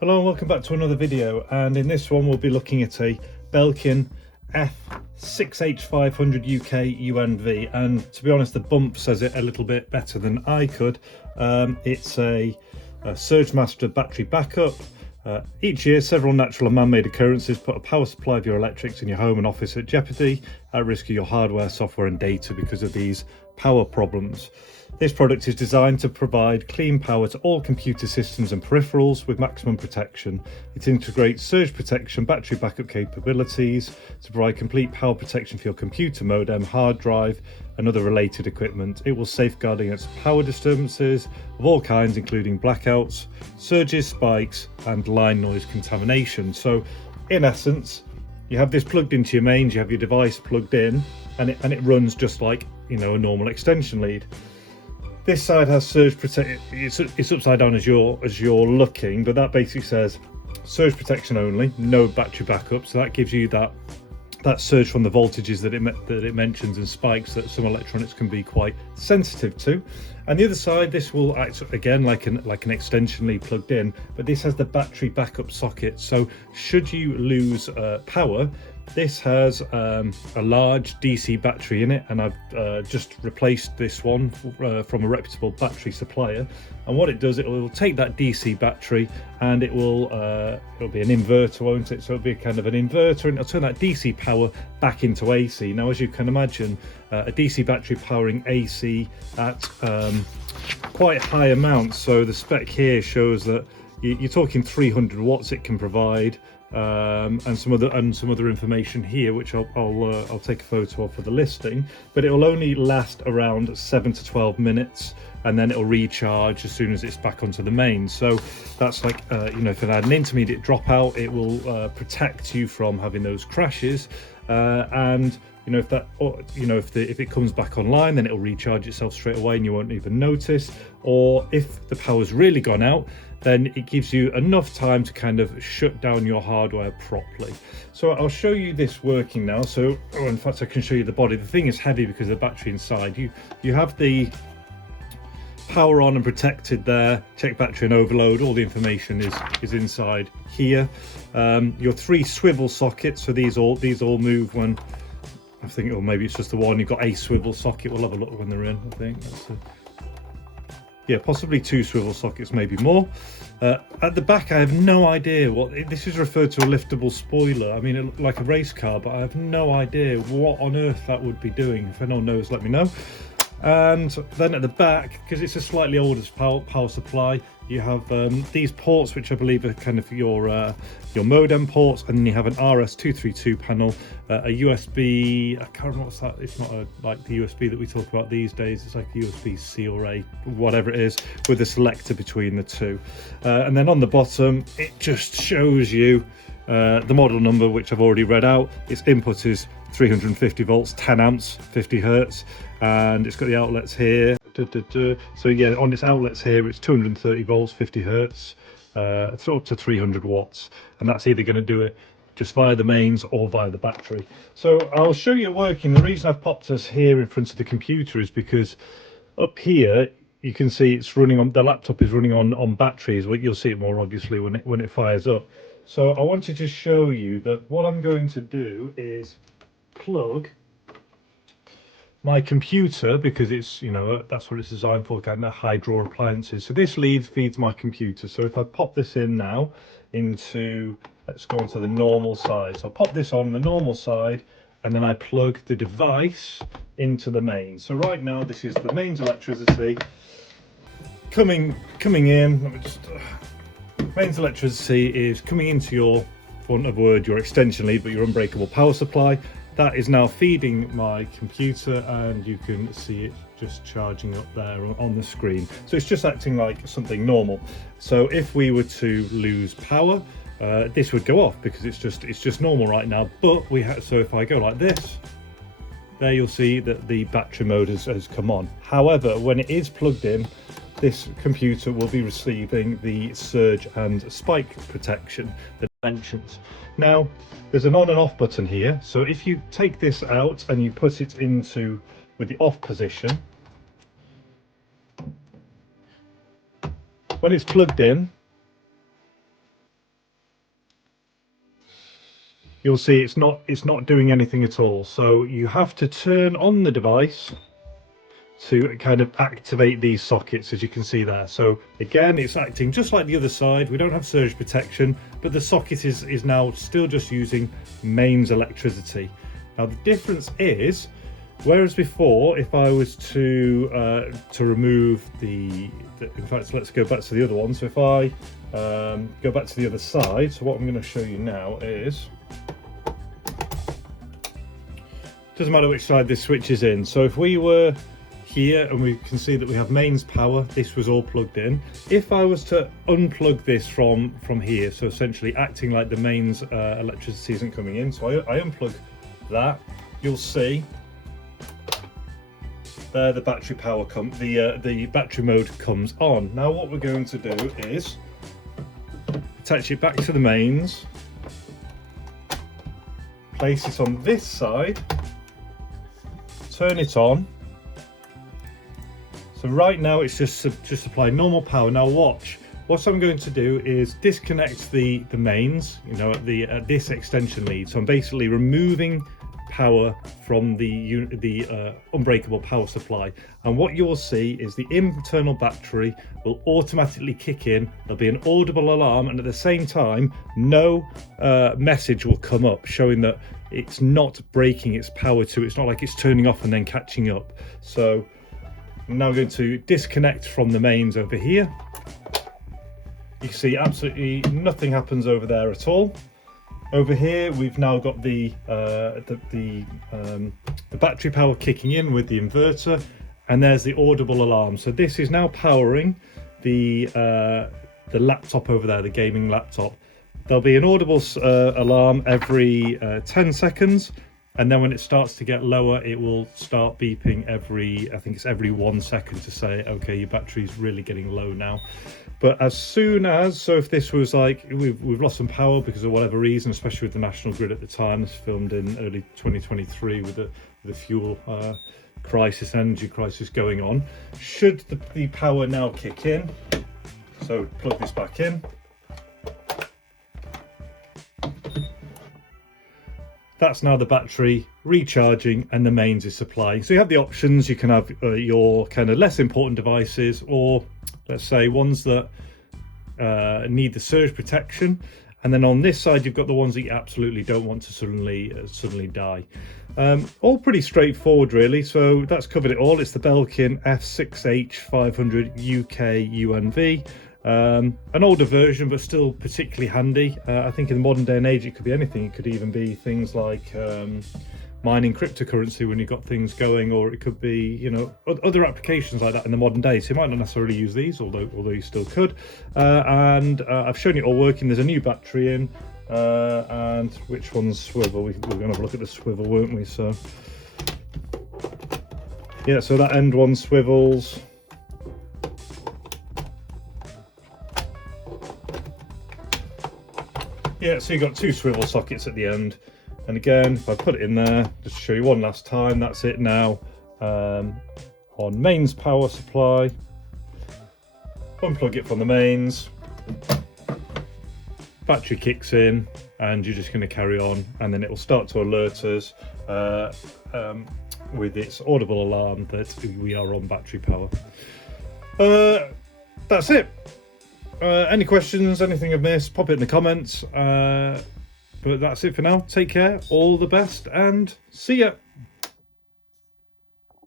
Hello and welcome back to another video, and in this one we'll be looking at a Belkin F6H500uk UNV, and to be honest the bump says it a little bit better than I could. It's a surge master battery backup. Each year several natural and man-made occurrences put a power supply of your electrics in your home and office at jeopardy, at risk of your hardware, software and data because of these power problems. This product is designed to provide clean power to all computer systems and peripherals with maximum protection. It integrates surge protection, battery backup capabilities to provide complete power protection for your computer modem, hard drive and other related equipment. It will safeguard against power disturbances of all kinds, including blackouts, surges, spikes and line noise contamination. So in essence, you have this plugged into your mains, you have your device plugged in, and it runs just like, a normal extension lead. This side has surge protection. It's upside down as you're looking, but that basically says surge protection only, no battery backup. So that gives you that surge from the voltages that it mentions and spikes that some electronics can be quite sensitive to. And the other side, this will act again like an extension lead plugged in, but this has the battery backup socket. So should you lose power, this has a large DC battery in it, and I've just replaced this one from a reputable battery supplier. And what it does, it will take that DC battery and it'll be an inverter, won't it? So it'll be kind of an inverter, and it'll turn that DC power back into AC. Now, as you can imagine, a DC battery powering AC at quite high amounts. So the spec here shows that you're talking 300 watts it can provide. And some other information here, which I'll take a photo of for the listing, but it will only last around 7 to 12 minutes, and then it'll recharge as soon as it's back onto the main. So that's like if it had an intermediate dropout, it will protect you from having those crashes, and if it comes back online, then it'll recharge itself straight away and you won't even notice. Or if the power's really gone out, then it gives you enough time to kind of shut down your hardware properly. So I'll show you this working now. So in fact I can show you the body. The thing is heavy because of the battery inside. You have the power on and protected there, check battery and overload, all the information is inside here. Your 3 swivel sockets, so these all move when, I think, or maybe it's just the one. You've got a swivel socket, we'll have a look when they're in, I think. Yeah, possibly 2 swivel sockets, maybe more. At the back, I have no idea what this is referred to, a liftable spoiler. I mean, like a race car, but I have no idea what on earth that would be doing. If anyone knows, let me know. And then at the back, because it's a slightly older power supply, you have these ports, which I believe are kind of your modem ports, and then you have an RS232 panel, a USB. I can't remember what's that. It's not like the USB that we talk about these days. It's like a USB-C or A, whatever it is, with a selector between the two. And then on the bottom, it just shows you the model number, which I've already read out. Its input is 350 volts, 10 amps, 50 hertz, and it's got the outlets here. So yeah, on its outlets here, it's 230 volts, 50 hertz, it's up to 300 watts, and that's either going to do it just via the mains or via the battery. So I'll show you it working. The reason I've popped us here in front of the computer is because up here you can see it's running on, the laptop is running on batteries. Well, you'll see it more obviously when it fires up. So I wanted to show you that what I'm going to do is plug my computer, because it's, that's what it's designed for, kind of high draw appliances. So this lead feeds my computer. So if I pop this in now into, let's go onto the normal side. So I'll pop this on the normal side, and then I plug the device into the main. So right now this is the mains electricity coming in. Let me just mains electricity is coming into your, for want of a word, your extension lead, but your unbreakable power supply. That is now feeding my computer, and you can see it just charging up there on the screen. So it's just acting like something normal. So if we were to lose power, this would go off because it's just normal right now. But so if I go like this, there you'll see that the battery mode has come on. However, when it is plugged in, this computer will be receiving the surge and spike protection that I mentioned. Now, there's an on and off button here. So if you take this out and you put it into with the off position, when it's plugged in, you'll see it's not doing anything at all. So you have to turn on the device to kind of activate these sockets, as you can see there. So again, it's acting just like the other side. We don't have surge protection, but the socket is now still just using mains electricity. Now the difference is, whereas before, if I was to remove the in fact, let's go back to the other one. So if I go back to the other side, so what I'm going to show you now is, doesn't matter which side this switch is in. So if we were here and we can see that we have mains power, this was all plugged in. If I was to unplug this from here, so essentially acting like the mains electricity isn't coming in, so I unplug that, you'll see there the battery power the battery mode comes on. Now what we're going to do is attach it back to the mains, place it on this side, turn it on. So right now it's just applying normal power. Now watch. What I'm going to do is disconnect the mains, you know, at this extension lead. So I'm basically removing power from the unbreakable power supply. And what you'll see is the internal battery will automatically kick in. There'll be an audible alarm, and at the same time, no message will come up showing that it's not breaking its power to. It's not like it's turning off and then catching up. So I'm now going to disconnect from the mains over here. You can see absolutely nothing happens over there at all. Over here, we've now got the battery power kicking in with the inverter, and there's the audible alarm. So this is now powering the laptop over there, the gaming laptop. There'll be an audible alarm every 10 seconds. And then when it starts to get lower, it will start beeping I think it's every 1 second to say, okay, your battery's really getting low now. But as soon as, so if this was like, we've lost some power because of whatever reason, especially with the national grid at the time, this filmed in early 2023 with the fuel crisis, energy crisis going on, should the power now kick in, so plug this back in. That's now the battery recharging and the mains is supplying. So you have the options. You can have your kind of less important devices, or let's say ones that need the surge protection. And then on this side, you've got the ones that you absolutely don't want to suddenly die. All pretty straightforward, really. So that's covered it all. It's the Belkin F6H500uk UNV. An older version, but still particularly handy. I think in the modern day and age, it could be anything. It could even be things like mining cryptocurrency when you've got things going, or it could be, you know, other applications like that in the modern day. So you might not necessarily use these, although you still could. And I've shown you it all working. There's a new battery in, and which one's swivel? We're going to have a look at the swivel, weren't we? So yeah, so that end one swivels. Yeah, so you've got two swivel sockets at the end. And again, if I put it in there, just to show you one last time, that's it now. On mains power supply, unplug it from the mains, battery kicks in, and you're just going to carry on, and then it will start to alert us with its audible alarm that we are on battery power. That's it. Any questions, anything I've missed, pop it in the comments. But that's it for now. Take care, all the best, and see ya.